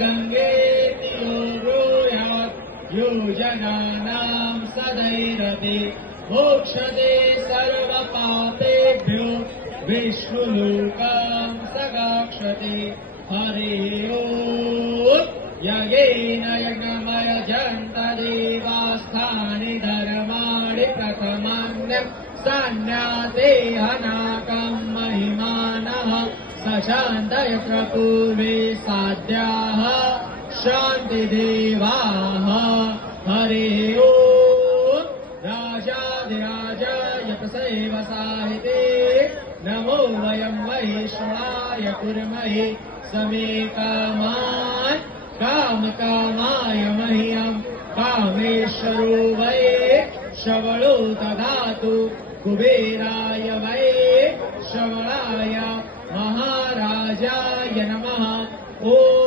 गङ्गेति यो ब्रूयात् योजनानां सदैरपि मोक्षदे सर्वपापेभ्यो विष्णुलोकं सगाक्षते। हरिः ओम्। यज्ञेन यज्ञमयजन्त देवास्थानि धर्माणि प्रथमान्यं सन्न्यासे हनाकं महिमानः सशान्तय प्रपूर्वे साध्याः शान्तिदेवाः। हरिः ओम्। राजाधिराजाय तथैव साहिते नमो वयं वैष्णवाय कुर्महे समे कामान् कामकामाय मह्यं कामेश्वरो वै श्रवणो ददातु कुबेराय वै श्रवणाय महाराजाय नमः। ॐ